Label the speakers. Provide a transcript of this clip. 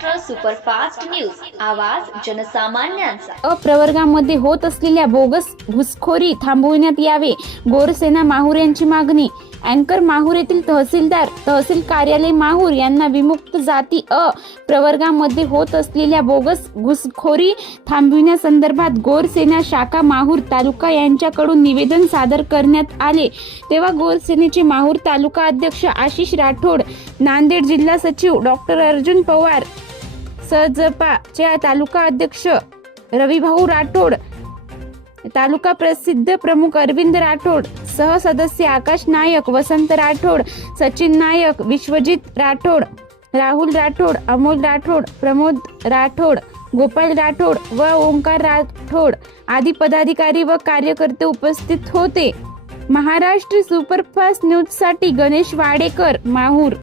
Speaker 1: Superfast news. आवाज जनसामान्यांचा.
Speaker 2: अप्रवर्गामध्ये होत असलेल्या बोगस घुसखोरी थांबविण्यात यावे. गोरसेना माहूर यांची मागणी अँकर माहूर येथील तहसीलदार तहसील कार्यालय माहूर यांना विमुक्त जाती अ प्रवर्गामध्ये होत असलेल्या बोगस घुसखोरी थांबविण्यासंदर्भात गोरसेना शाखा माहूर तालुका यांच्याकडून निवेदन सादर करण्यात आले. तेव्हा गोरसेनेचे माहूर तालुका अध्यक्ष आशिष राठोड नांदेड जिल्हा सचिव डॉक्टर अर्जुन पवार सजपाचे तालुका अध्यक्ष रविभाऊ राठोड तालुका प्रसिद्ध प्रमुख अरविंद राठोड सहसदस्य आकाश नायक वसंत राठोड सचिन नायक विश्वजित राठोड राहुल राठोड अमोल राठोड प्रमोद राठोड गोपाल राठोड व ओंकार राठोड आदी पदाधिकारी व कार्यकर्ते उपस्थित होते. महाराष्ट्र सुपरफास्ट न्यूजसाठी गणेश वाडेकर माहूर.